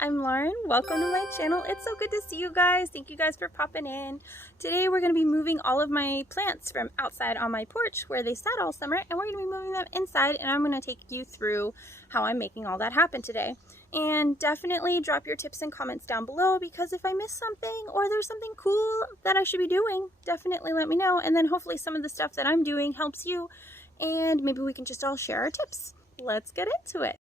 I'm Lauren. Welcome to my channel. It's so good to see you guys. Thank you guys for popping in. Today we're going to be moving all of my plants from outside on my porch where they sat all summer, and we're going to be moving them inside, and I'm going to take you through how I'm making all that happen today. And definitely drop your tips and comments down below, because if I miss something or there's something cool that I should be doing, definitely let me know. And then hopefully some of the stuff that I'm doing helps you, and maybe we can just all share our tips. Let's get into it.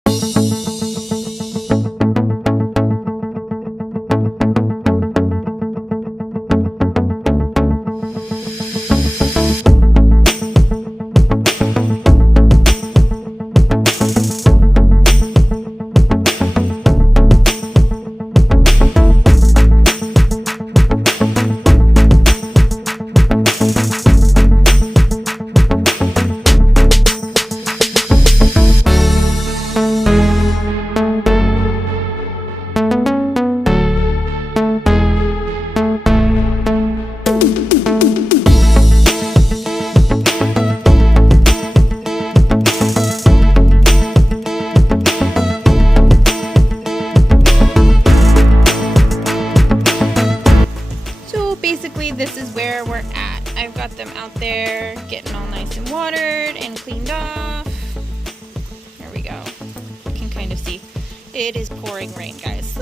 Basically, this is where we're at. I've got them out there getting all nice and watered and cleaned off. There we go. You can kind of see it is pouring rain, guys.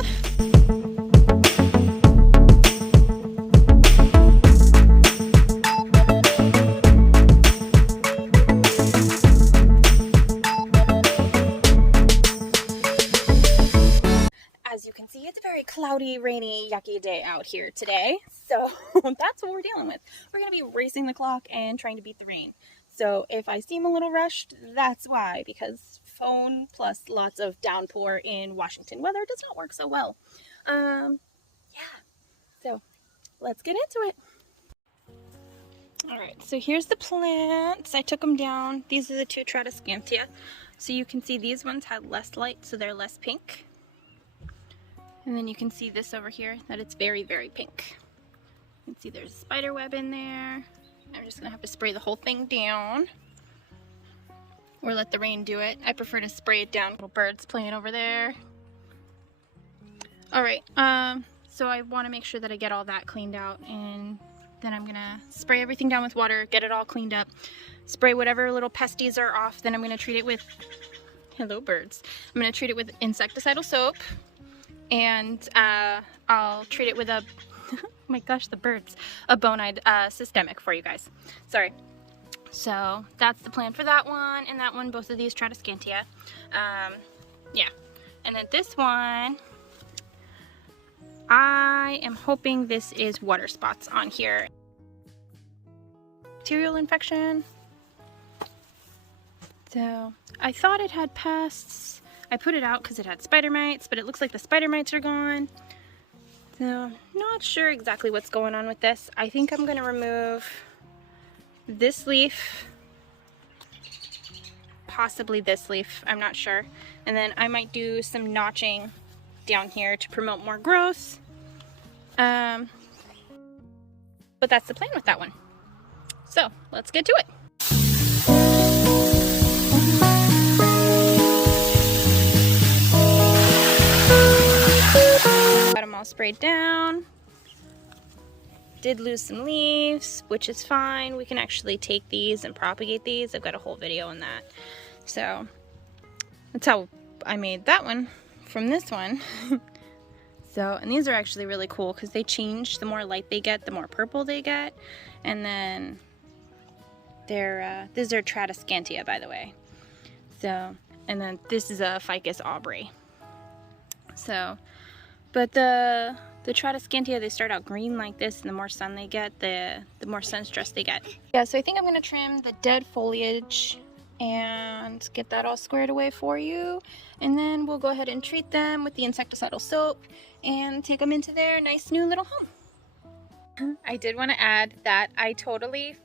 As you can see, it's a very cloudy, rainy, yucky day out here today. So that's what we're dealing with. We're going to be racing the clock and trying to beat the rain. So if I seem a little rushed, that's why, because phone plus lots of downpour in Washington weather does not work so well. Yeah, so let's get into it. All right, so here's the plants. I took them down. These are the two Tradescantia. So you can see these ones had less light, so they're less pink. And then you can see this over here, that it's very, very pink. You can see there's a spider web in there. I'm just gonna have to spray the whole thing down, or let the rain do it. I prefer to spray it down. Little birds playing over there. All right, so I wanna make sure that I get all that cleaned out, and then I'm gonna spray everything down with water, get it all cleaned up, spray whatever little pesties are off. Then I'm gonna treat it with, hello birds. I'm gonna treat it with insecticidal soap. And I'll treat it with a, oh my gosh, the birds, a BONIDE systemic for you guys. Sorry. So that's the plan for that one, and that one, both of these Tradescantia. Yeah. And then this one, I am hoping this is water spots on here. Bacterial infection. So I thought it had pests. I put it out because it had spider mites, but it looks like the spider mites are gone. So, not sure exactly what's going on with this. I think I'm going to remove this leaf, possibly this leaf, I'm not sure. And then I might do some notching down here to promote more growth. But that's the plan with that one. So, let's get to it. All sprayed down. Did lose some leaves, which is fine. We can actually take these and propagate these. I've got a whole video on that. So that's how I made that one from this one. So, and these are actually really cool because they change. The more light they get, the more purple they get. And then they're these are Tradescantia, by the way. So, and then this is a Ficus aubrey. So, but the Tradescantia, they start out green like this, and the more sun they get, the more sun stress they get. Yeah, so I think I'm going to trim the dead foliage and get that all squared away for you. And then we'll go ahead and treat them with the insecticidal soap and take them into their nice new little home. I did want to add that I totally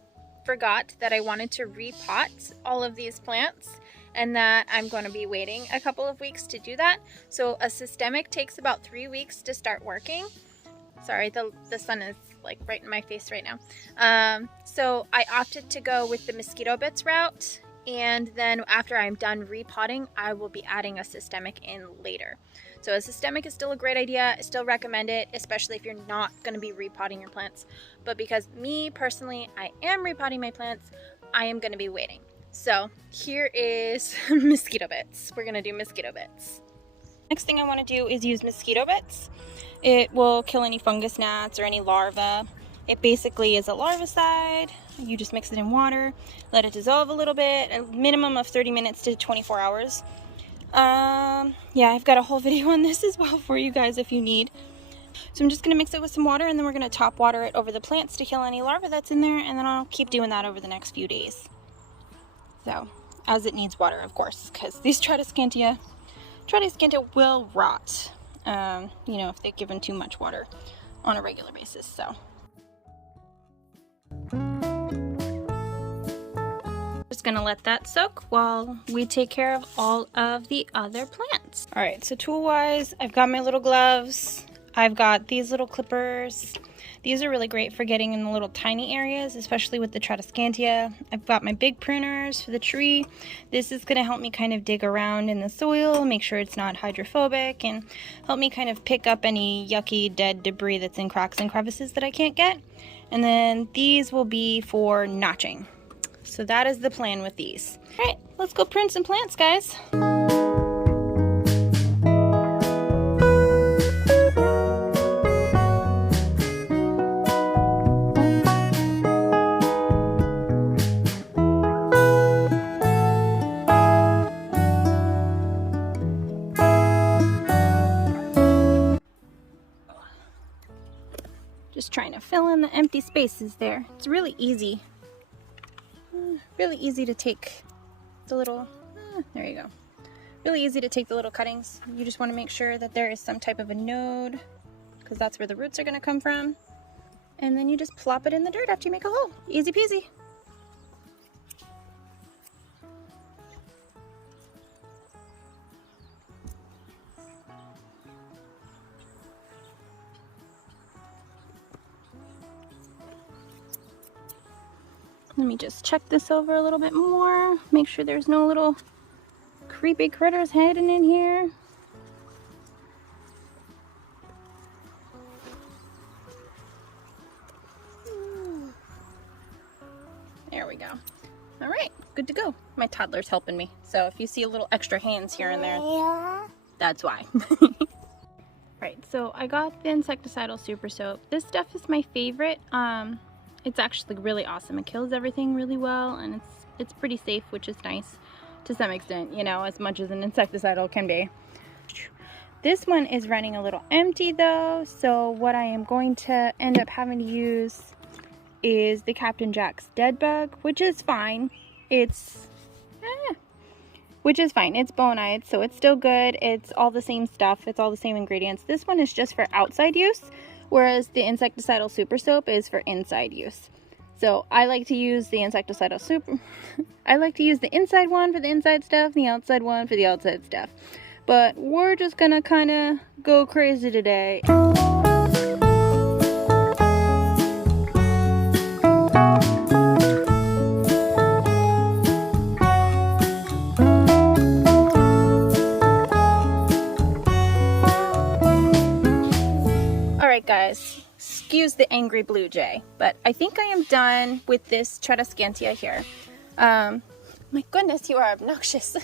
forgot that I wanted to repot all of these plants, and that I'm going to be waiting a couple of weeks to do that. So a systemic takes about 3 weeks to start working. Sorry, the sun is like right in my face right now. So I opted to go with the mosquito bits route, and then after I'm done repotting, I will be adding a systemic in later. So a systemic is still a great idea. I still recommend it, especially if you're not going to be repotting your plants. But because me personally, I am repotting my plants, I am going to be waiting. So here is mosquito bits. We're going to do mosquito bits. Next thing I want to do is use mosquito bits. It will kill any fungus gnats or any larvae. It basically is a larvicide. You just mix it in water, let it dissolve a little bit, a minimum of 30 minutes to 24 hours. Yeah, I've got a whole video on this as well for you guys if you need. So I'm just going to mix it with some water, and then we're going to top water it over the plants to kill any larvae that's in there, and then I'll keep doing that over the next few days. So, as it needs water, of course, because these Tradescantia will rot, you know, if they're given too much water on a regular basis. So just gonna let that soak while we take care of all of the other plants. All right, so tool wise, I've got my little gloves. I've got these little clippers. These are really great for getting in the little tiny areas, especially with the Tradescantia. I've got my big pruners for the tree. This is going to help me kind of dig around in the soil, make sure it's not hydrophobic, and help me kind of pick up any yucky dead debris that's in cracks and crevices that I can't get. And then these will be for notching. So that is the plan with these. All right, let's go prune some plants, guys. Just trying to fill in the empty spaces there. It's really easy. Really easy to take the little, there you go. Really easy to take the little cuttings. You just want to make sure that there is some type of a node, because that's where the roots are going to come from. And then you just plop it in the dirt after you make a hole. Easy peasy. Let me just check this over a little bit more. Make sure there's no little creepy critters hiding in here. There we go. All right, good to go. My toddler's helping me. So if you see a little extra hands here and there, that's why. Right, so I got the Incecticidal Super Soap. This stuff is my favorite. It's actually really awesome. It kills everything really well, and it's pretty safe, which is nice to some extent, you know, as much as an insecticidal can be. This one is running a little empty though, so what I am going to end up having to use is the Captain Jack's Dead Bug, which is fine. It's BONIDE, so it's still good. It's all the same stuff. It's all the same ingredients. This one is just for outside use, whereas the Incecticidal Super Soap is for inside use. So I like to use the Incecticidal Super. I like to use the inside one for the inside stuff, the outside one for the outside stuff. But we're just gonna kind of go crazy today. Alright guys, excuse the angry blue jay, but I think I am done with this Tradescantia here. My goodness, you are obnoxious.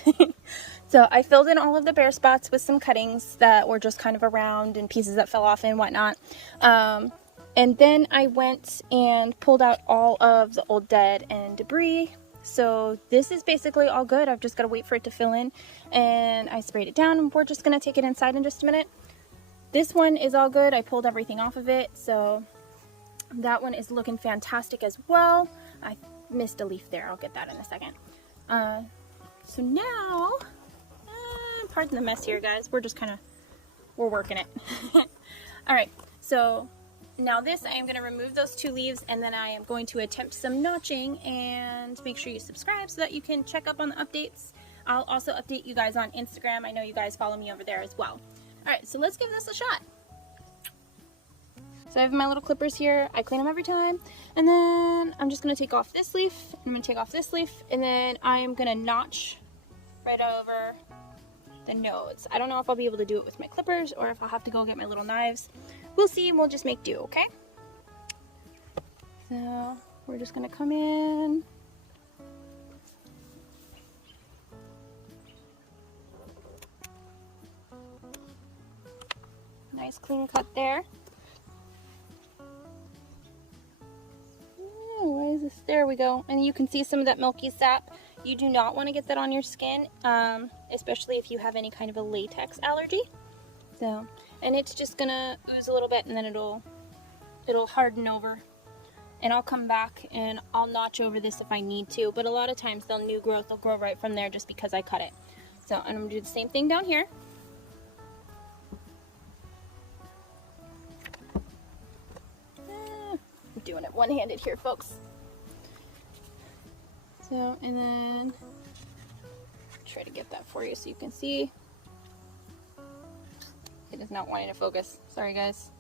So I filled in all of the bare spots with some cuttings that were just kind of around and pieces that fell off and whatnot. And then I went and pulled out all of the old dead and debris. So this is basically all good. I've just got to wait for it to fill in, and I sprayed it down, and we're just going to take it inside in just a minute. This one is all good. I pulled everything off of it, so that one is looking fantastic as well. I missed a leaf there. I'll get that in a second. So now, pardon the mess here, guys. We're working it. All right, so now this, I am going to remove those two leaves, and then I am going to attempt some notching, and make sure you subscribe so that you can check up on the updates. I'll also update you guys on Instagram. I know you guys follow me over there as well. Alright, so let's give this a shot. So I have my little clippers here. I clean them every time. And then I'm just going to take off this leaf. I'm going to take off this leaf. And then I am going to notch right over the nodes. I don't know if I'll be able to do it with my clippers or if I'll have to go get my little knives. We'll see, we'll just make do, okay? So we're just gonna come in. Nice clean cut there. Why is this? There we go. And you can see some of that milky sap. You do not want to get that on your skin, especially if you have any kind of a latex allergy. So, and it's just gonna ooze a little bit, and then it'll harden over. And I'll come back and I'll notch over this if I need to. But a lot of times the new growth will grow right from there just because I cut it. So I'm gonna do the same thing down here. Doing it one-handed here, folks. So, and then try to get that for you so you can see. It is not wanting to focus. Sorry, guys.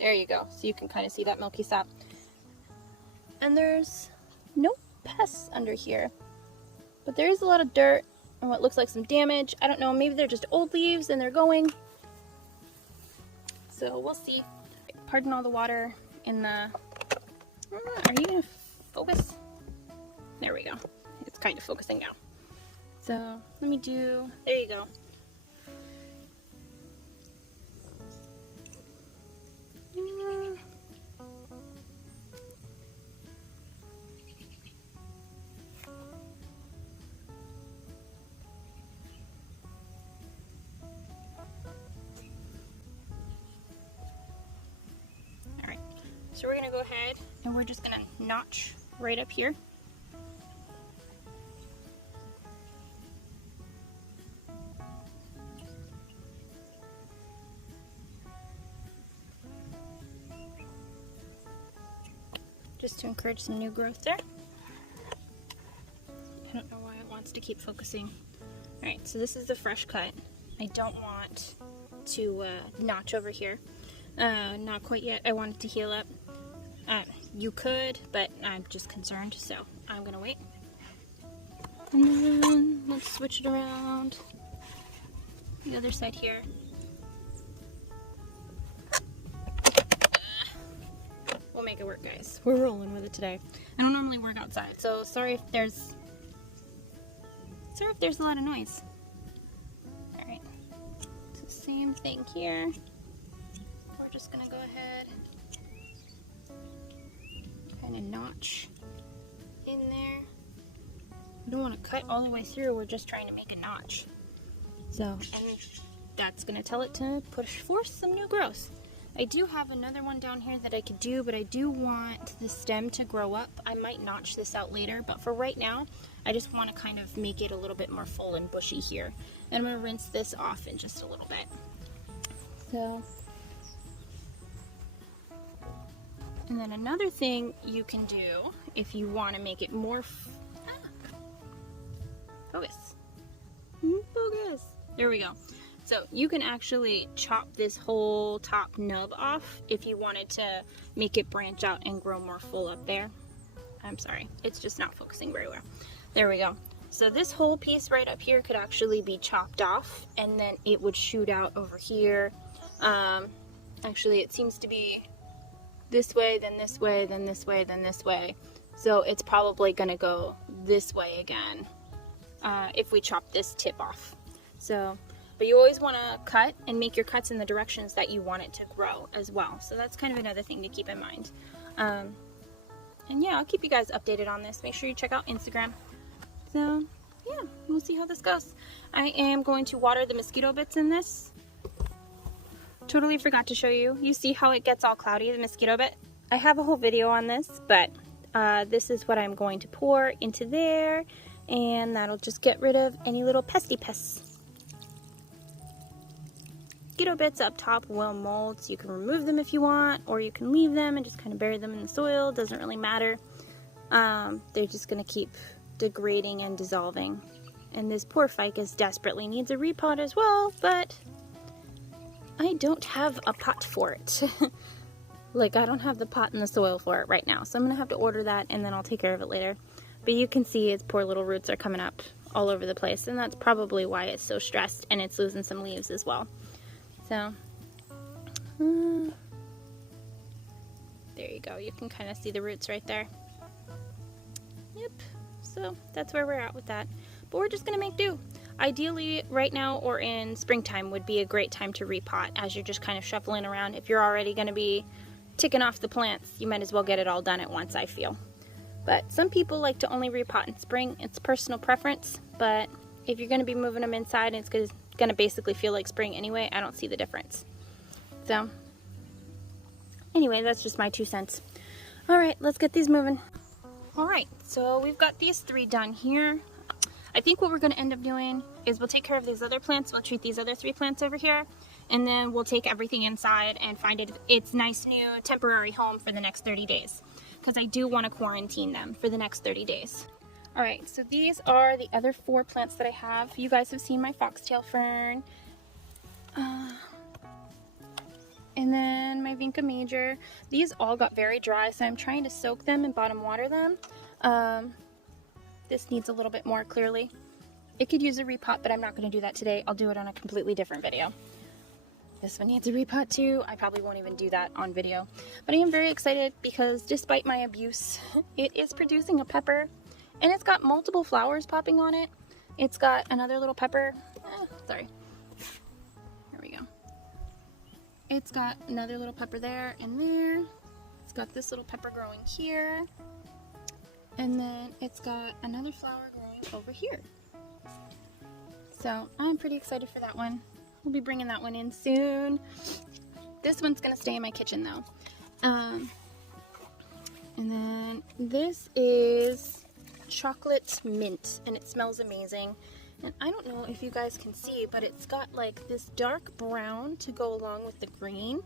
There you go. So you can kind of see that milky sap. And there's no pests under here, but there is a lot of dirt and what looks like some damage. I don't know. Maybe they're just old leaves and they're going. So we'll see. Pardon all the water in the, are you gonna focus? There we go. It's kind of focusing now. So let me do, there you go. So we're going to go ahead and we're just going to notch right up here. Just to encourage some new growth there. I don't know why it wants to keep focusing. Alright, so this is the fresh cut. I don't want to notch over here. Not quite yet. I want it to heal up. You could, but I'm just concerned, so I'm gonna wait. And then let's switch it around. The other side here. We'll make it work, guys. We're rolling with it today. I don't normally work outside, so sorry if there's a lot of noise. Alright. So same thing here. We're just gonna go ahead, kind of notch in there. We don't want to cut all the way through, we're just trying to make a notch. So, and that's gonna tell it to push forth some new growth. I do have another one down here that I could do, but I do want the stem to grow up. I might notch this out later, but for right now, I just want to kind of make it a little bit more full and bushy here. And I'm gonna rinse this off in just a little bit. So, and then another thing you can do if you want to make it more focus. Focus. There we go. So you can actually chop this whole top nub off if you wanted to make it branch out and grow more full up there. I'm sorry, it's just not focusing very well. There we go. So this whole piece right up here could actually be chopped off and then it would shoot out over here. Actually, it seems to be this way, then this way, then this way, then this way. So it's probably gonna go this way again if we chop this tip off. So, but you always want to cut and make your cuts in the directions that you want it to grow as well. So that's kind of another thing to keep in mind. And yeah, I'll keep you guys updated on this. Make sure you check out Instagram. So yeah, we'll see how this goes. I am going to water the mosquito bits in this. Totally forgot to show you. You see how it gets all cloudy, the mosquito bit? I have a whole video on this, but this is what I'm going to pour into there, and that'll just get rid of any little pesty pests. Mosquito bits up top will mold, so you can remove them if you want, or you can leave them and just kind of bury them in the soil. Doesn't really matter. They're just going to keep degrading and dissolving. And this poor ficus desperately needs a repot as well, but I don't have a pot for it. Like, I don't have the pot in the soil for it right now, so I'm going to have to order that and then I'll take care of it later. But you can see its poor little roots are coming up all over the place, and that's probably why it's so stressed and it's losing some leaves as well. So there you go. You can kind of see the roots right there. Yep. So that's where we're at with that. But we're just going to make do. Ideally, right now or in springtime would be a great time to repot as you're just kind of shuffling around. If you're already going to be ticking off the plants, you might as well get it all done at once, I feel. But some people like to only repot in spring. It's personal preference, but if you're going to be moving them inside and it's going to basically feel like spring anyway, I don't see the difference. So anyway, that's just my 2 cents. All right, let's get these moving. All right, so we've got these 3 done here. I think what we're going to end up doing is we'll take care of these other plants. We'll treat these other 3 plants over here, and then we'll take everything inside and find its nice new temporary home for the next 30 days. Because I do want to quarantine them for the next 30 days. All right, so these are the other 4 plants that I have. You guys have seen my foxtail fern. And then my vinca major. These all got very dry, so I'm trying to soak them and bottom water them. This needs a little bit more clearly. It could use a repot, but I'm not going to do that today. I'll do it on a completely different video. This one needs a repot too. I probably won't even do that on video. But I am very excited because despite my abuse, it is producing a pepper. And it's got multiple flowers popping on it. It's got another little pepper. Sorry. Here we go. It's got another little pepper there and there. It's got this little pepper growing here. And then it's got another flower growing over here. So I'm pretty excited for that one. We'll be bringing that one in soon. This one's gonna stay in my kitchen though. And then this is chocolate mint, and it smells amazing. And I don't know if you guys can see, but it's got like this dark brown to go along with the green.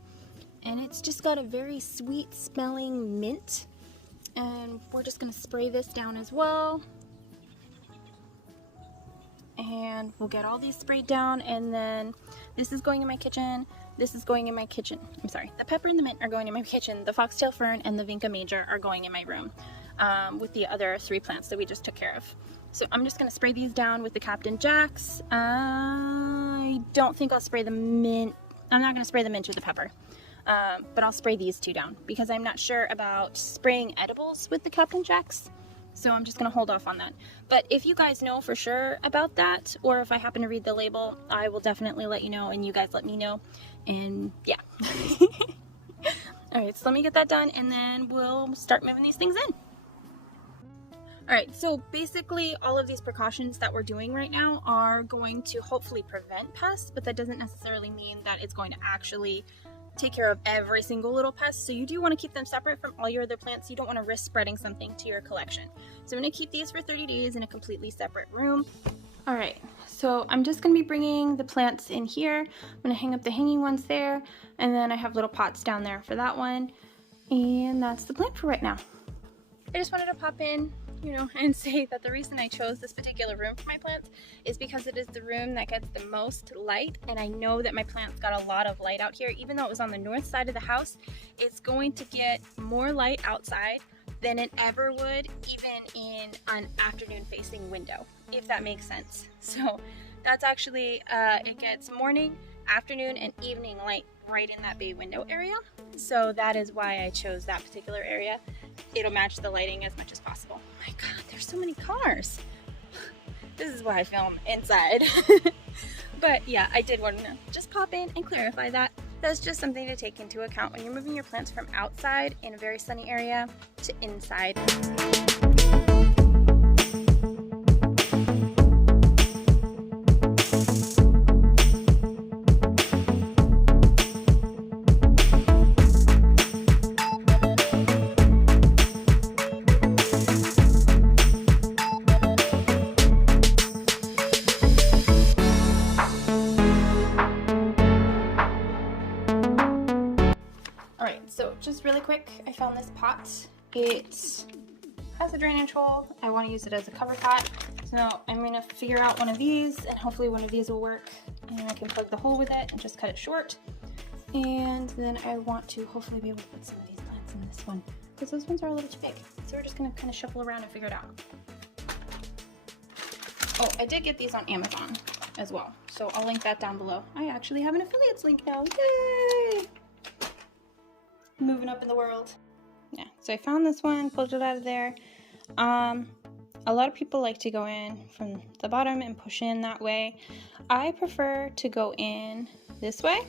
And it's just got a very sweet smelling mint. And we're just gonna spray this down as well. And we'll get all these sprayed down, and then this is going in my kitchen. This is going in my kitchen. I'm sorry. The pepper and the mint are going in my kitchen. The foxtail fern and the vinca major are going in my room with the other 3 plants that we just took care of. So I'm just going to spray these down with the Captain Jacks. I don't think I'll spray the mint. I'm not going to spray the mint or the pepper. But I'll spray these 2 down because I'm not sure about spraying edibles with the Captain Jacks. So I'm just going to hold off on that. But if you guys know for sure about that, or if I happen to read the label, I will definitely let you know, and you guys let me know. And yeah. Alright, so let me get that done, and then we'll start moving these things in. Alright, so basically all of these precautions that we're doing right now are going to hopefully prevent pests, but that doesn't necessarily mean that it's going to actually take care of every single little pest. So you do want to keep them separate from all your other plants. You don't want to risk spreading something to your collection. So I'm going to keep these for 30 days in a completely separate room. All right, so I'm just going to be bringing the plants in here. I'm going to hang up the hanging ones there, and then I have little pots down there for that one. And that's the plan for right now. I just wanted to pop in, you know, and say that the reason I chose this particular room for my plants is because it is the room that gets the most light, and I know that my plants got a lot of light out here. Even though it was on the north side of the house, it's going to get more light outside than it ever would even in an afternoon facing window, if that makes sense. So that's actually, it gets morning, afternoon, and evening light right in that bay window area. So that is why I chose that particular area. It'll match the lighting as much as possible. Oh my God, there's so many cars. This is why I film inside. But yeah, I did want to just pop in and clarify that. That's just something to take into account when you're moving your plants from outside in a very sunny area to inside. Just really quick, I found this pot. It has a drainage hole. I want to use it as a cover pot. So I'm going to figure out one of these, and hopefully one of these will work. And I can plug the hole with it and just cut it short. And then I want to hopefully be able to put some of these plants in this one, because those ones are a little too big. So we're just going to kind of shuffle around and figure it out. Oh, I did get these on Amazon as well, so I'll link that down below. I actually have an affiliates link now. Yay! Moving up in the world. Yeah, so I found this one, pulled it out of there. A lot of people like to go in from the bottom and push in that way. I prefer to go in this way.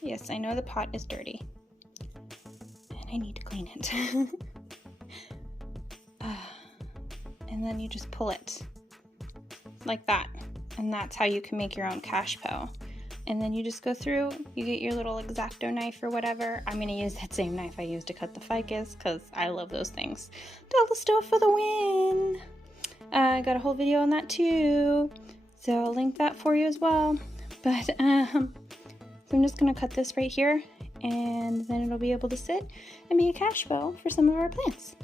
Yes, I know the pot is dirty and I need to clean it. And then you just pull it like that, and that's how you can make your own cash po. And then you just go through, you get your little X-Acto knife or whatever. I'm going to use that same knife I used to cut the ficus because I love those things. Dollar store for the win! I got a whole video on that too, so I'll link that for you as well. But so I'm just going to cut this right here, and then it'll be able to sit and be a cash bow for some of our plants.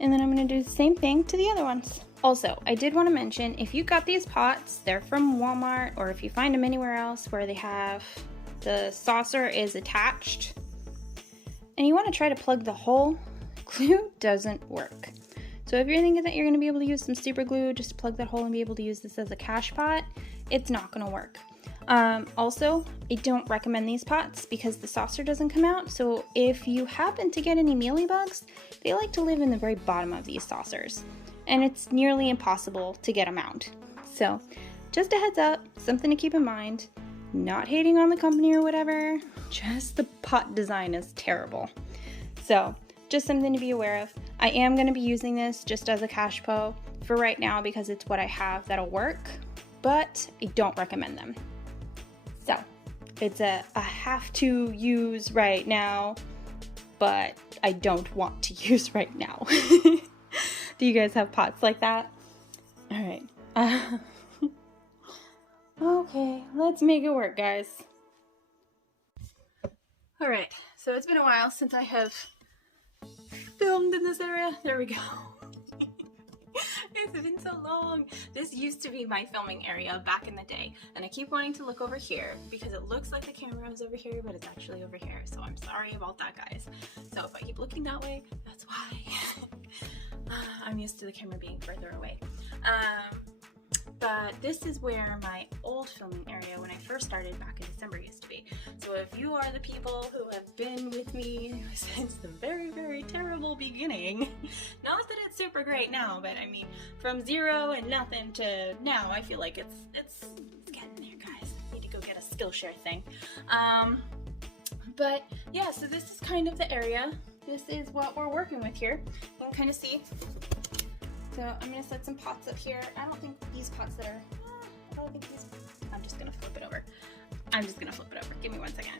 And then I'm going to do the same thing to the other ones. Also, I did want to mention, if you got these pots, they're from Walmart, or if you find them anywhere else where they have the saucer is attached, and you want to try to plug the hole, glue doesn't work. So if you're thinking that you're going to be able to use some super glue just to plug that hole and be able to use this as a cash pot, it's not going to work. Also, I don't recommend these pots because the saucer doesn't come out, so if you happen to get any mealybugs, they like to live in the very bottom of these saucers, and it's nearly impossible to get them out. So, just a heads up, something to keep in mind. Not hating on the company or whatever, just the pot design is terrible. So, just something to be aware of. I am going to be using this just as a cash po for right now because it's what I have that'll work, but I don't recommend them. So, it's a have to use right now, but I don't want to use right now. Do you guys have pots like that? All right. Okay, let's make it work, guys. All right, so it's been a while since I have filmed in this area. There we go. It's been so long. This used to be my filming area back in the day, and I keep wanting to look over here because it looks like the camera is over here, but it's actually over here, so I'm sorry about that, guys. So if I keep looking that way, that's why. I'm used to the camera being further away. But this is where my old filming area when I first started back in December used to be. So if you are the people who have been with me since the very, very terrible beginning, not that it's super great now, but I mean, from zero and nothing to now, I feel like it's getting there, guys. I need to go get a Skillshare thing. But yeah, so this is kind of the area. This is what we're working with here. You can kind of see. So I'm going to set some pots up here. I don't think these pots that are, I'm just going to flip it over. Give me 1 second.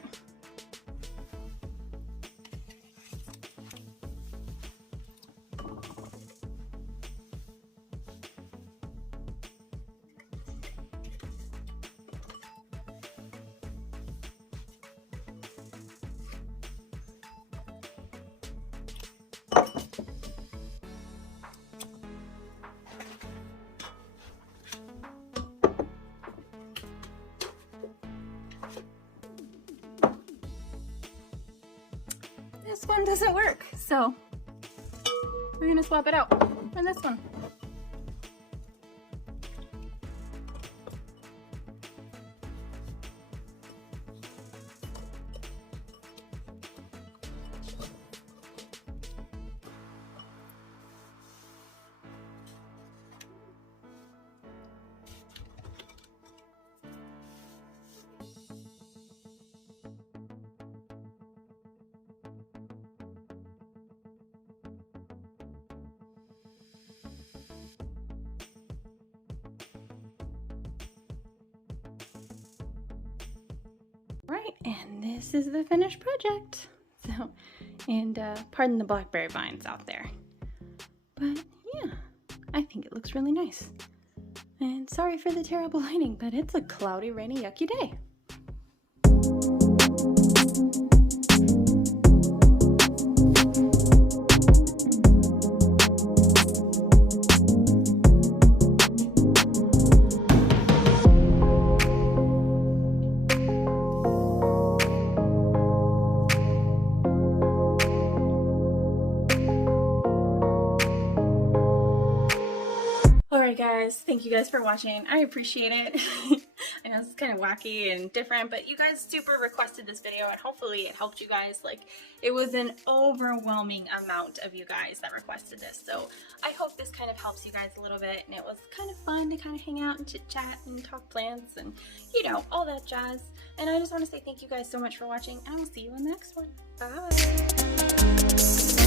This one doesn't work, so we're gonna swap it out for this one. Right, and this is the finished project. So, and pardon the blackberry vines out there. But yeah, I think it looks really nice. And sorry for the terrible lighting, but it's a cloudy, rainy, yucky day. Alright guys. Thank you guys for watching. I appreciate it. I know it's kind of wacky and different, but you guys super requested this video, and hopefully it helped you guys. Like, it was an overwhelming amount of you guys that requested this, so I hope this kind of helps you guys a little bit, and it was kind of fun to kind of hang out and chit chat and talk plants and, you know, all that jazz. And I just want to say thank you guys so much for watching, and I will see you in the next one. Bye!